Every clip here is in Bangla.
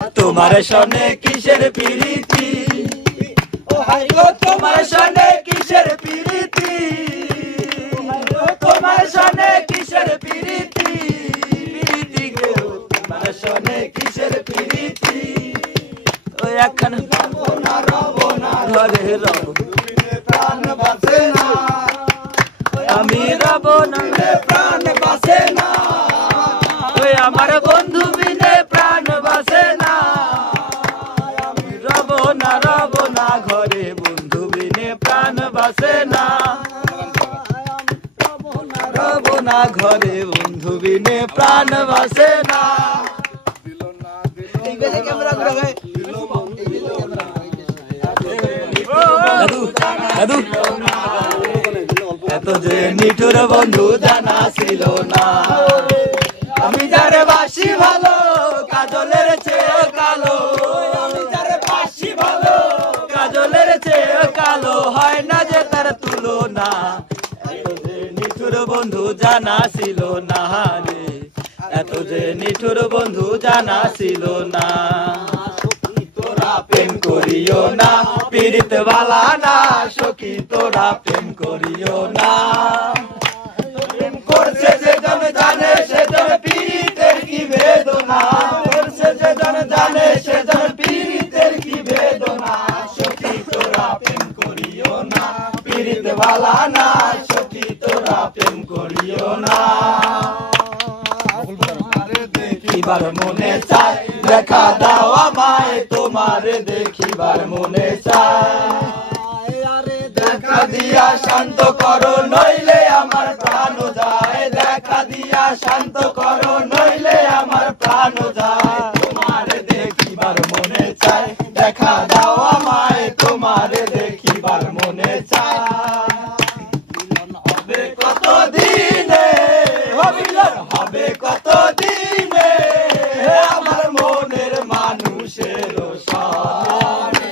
তোমার সনে কিসের প্রীতি, ও হাই গো তোমার সনে কিসের প্রীতি, তোমার সনে কিসের প্রীতি, প্রীতি গো তোমার সনে কিসের প্রীতি। ওই এখন ঘরে রব প্রাণ বাঁচে না, আমি রব না প্রাণ বাঁচে না, ওই আমার বন্ধু বিনে প্রাণ বাঁচে না, আমি রব না ঘরে বন্ধু বিনে প্রাণ বাঁচে না, রব না ঘরে বন্ধু বিনে প্রাণ বাঁচে না। দাদু এত যে নিঠুর বন্ধু জানা ছিল না, আমি যারে বাসি ভালো কাজলের চেয়ে কালো, আমি যারে বাসি ভালো কাজলের চেয়ে কালো, হয় না যে তার তুলনা, এত যে নিঠুর বন্ধু জানা ছিল না রে, এত যে নিঠুর বন্ধু জানা ছিল না। তোরা প্রেম করিও না পীড়িত বালা না, সখী তোরা প্রেম করিও না, প্রেম করছে যে জন জানে সে জন পীড়িতের কি বেদনা, করছে যে জন জানে সে জন পীড়িতের কি বেদনা, সখী তোরা প্রেম করিও না পীড়িত বালা না, সখী তোরা প্রেম করিও না। দেখিবার মনে চায় দেখা দাও আমায়, তোমার দেখিবার মনে চায়, দেখা দিয়া শান্ত করো নইলে আমার প্রাণ যায়, দেখা দিয়া শান্ত করো নইলে আমার প্রাণ যায়, তোমার দেখিবার মনে চায় দেখা দাও আমায়, তোমার দেখিবার মনে চায়। হবে কত দিনে হবিলন হবে কত দিনে, আমার মনের মানুষের সনে,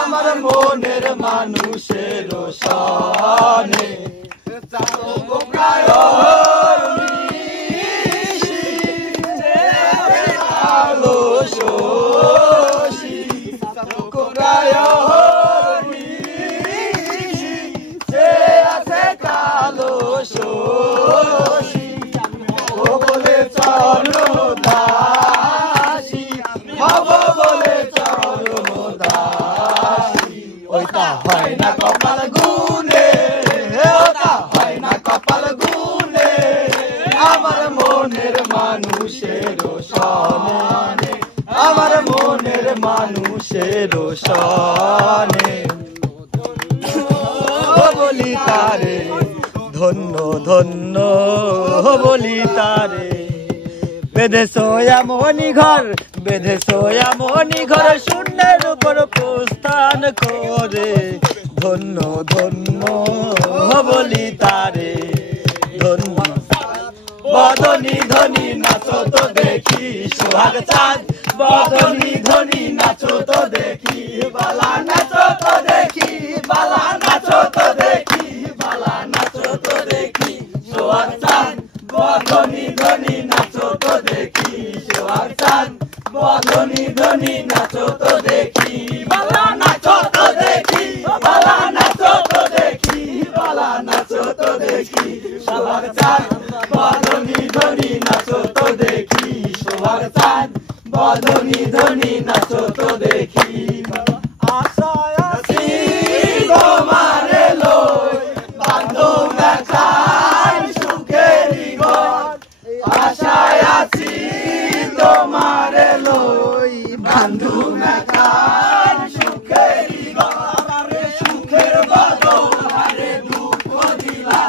আমার মনের মানুষের সনে, আলো শোষী আছে কালো শোষী, ও বলে চরণ দাসী, হব বলে চরণ দাসী, ওইটা হয় না কপাল গুনে, ওটা হয় না কপাল গুনে, আমার মনের মানুষের সনে, আমার মনের মানুষের সনে, বলি তারে ধন্য ধন্য বলি তারে, বেঁধে সোয়া মনি ঘর, বেঁধে সোয়া মনি ঘর, শূন্যের উপর প্রস্থান করে, ধন্য ধন্য বলি তারে ধন্য। বদনী ধনী নাচো তো দেখি সোহাগ চাঁদ, বদনী ধনী নাচো তো দেখি, বালা নাচো তো দেখি, বালা নাচো তো দেখি, বালা নাচো তো দেখি সোহাগ চাঁদ, বদনী ধনী নাচো তো দেখি সোহাগ চাঁদ, বদনী ধনী নাচো তো দেখি, বালা নাচো তো দেখি, বালা নাচো তো দেখি, বালা নাচো তো দেখি সোহাগ চাঁদ, বদনী ধনী নাচো তো দেখি সোহাগ চাঁদ, বদনী ধনী নাচো তো দেখি। আশায় আছি তোমারে লই বাঁধো বেচার সুখেরি ঘর, আশায় আছি তোমারে লই বাঁধো বেচার সুখেরি ঘর, সুখের বদল হারে দুঃখ দিলা,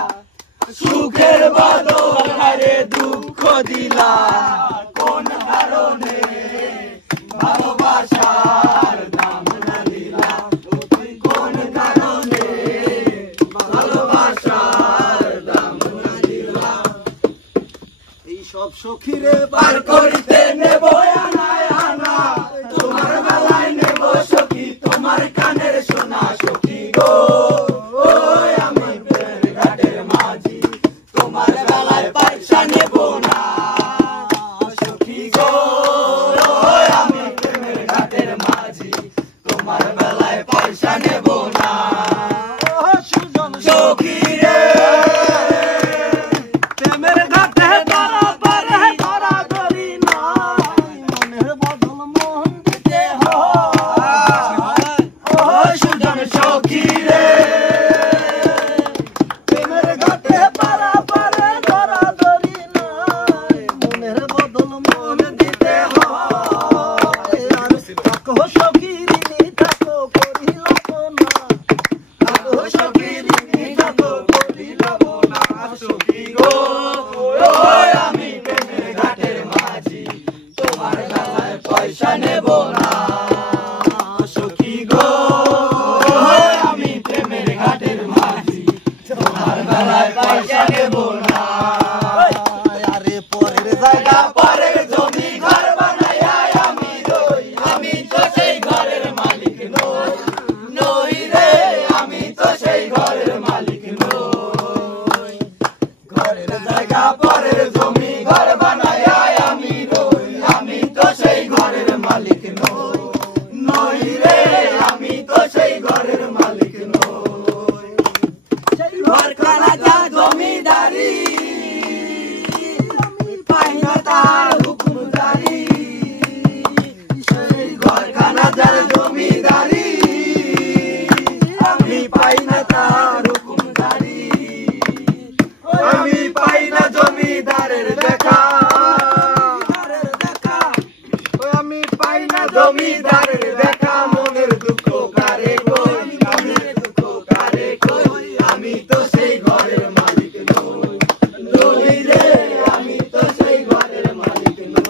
সুখের বদল হারে দুঃখ দিলা, কোন কারণে ভালোবাসার দাম না দিলা, কোন কারণে ভালোবাসার দাম না দিলা। এই সব সখীরে বার করিতে নেব আনায় আনা, তোমার বেলায় নেব সখী তোমার কানের সোনা, সখী গো আমি প্রেমের ঘাটের মাঝি, তোমার বেলায় পয়সা নেব না, সখী গো আমি প্রেমের না সখী গো আমি প্রেমের ঘাটের মাঝি তোমার বেলায় পয়সা নেব না আরে পরের জায়গা পরের জমি ঘর বানাইয়া আমি রই আমি তো সেই ঘরের মালিক নই নই রে আমি তো সেই ঘরের মালিক নই ঘরের জায়গা পরের জমি ঘর বানাইয়া আমি রই আমি তো সেই ঘরের মালিক নই নই রে আমি তো সেই ঘরের মালিক নই সেই ঘরখানা যা জমিদারি আমি পাই না তার হুকুমদারি সেই ঘরখানা যার জমিদারি আমি পাই না তার হুকুমদারি আমি পাই না জমিদারের দেখা আমি পাই না জমিদারের দেখা মনের দুঃখ কারে কই আমি দুঃখ কারে কই আমি তো সেই ঘরের মালিক নই নই রে আমি তো সেই ঘরের মালিক নই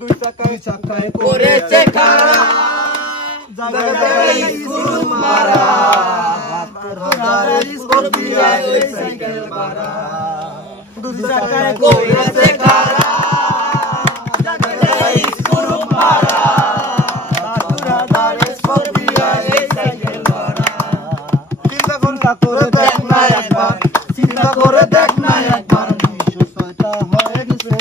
দুই চাকায় করেছে খাড়া জায়গায় স্কুল মারা স্কর্পিও সাইকেল মারা দুই চাকায় করেছে খাড়া জায়গায় স্কুল মারা স্কর্পিও সাইকেল মারা চিন্তা করে দেখ না একবার চিন্তা করে দেখ না একবার 206টা হয়ে গেছে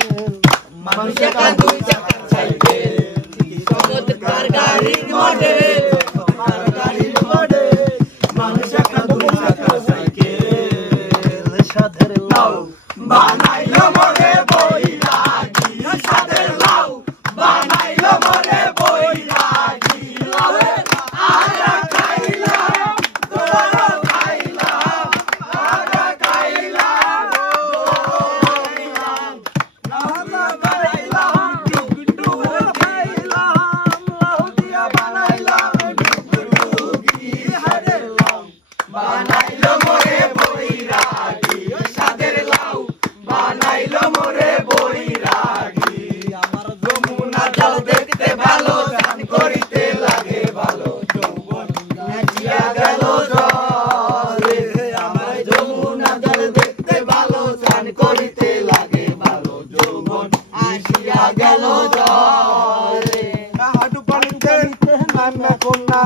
মানুষ একটা দুই চাকার সাইকেল চমৎকার গাড়ির মডেল গাড়ির মডেল মানুষ একটা দুই চাকার সাইকেল সাধের লাউ বানাইলো মনে বৈরাগী সাধের লাউ বানাইলো মনে বৈরাগী আমরা খাইলাম তোরা খাইলাম আমরা খাইলাম আমরা খাইলাম টুকটু খাইলাম লাউদিয়া বানাইলাম টুকটুকি সাধের লাউ বানাইলো মনে বৈরাগী সাধের লাউ বানাইলো মনে বৈরাগী আমার যমুনা জল দেখতে ভালো গান করিতে লাগে ভালো যৌবন নাচিয়া গেল জলে আমার যমুনা জল দেখতে ভালো গান করিতে লাগে ভালো যৌবন আসিয়া গেল জলে হাঁটু পানিতে নামে কন্যা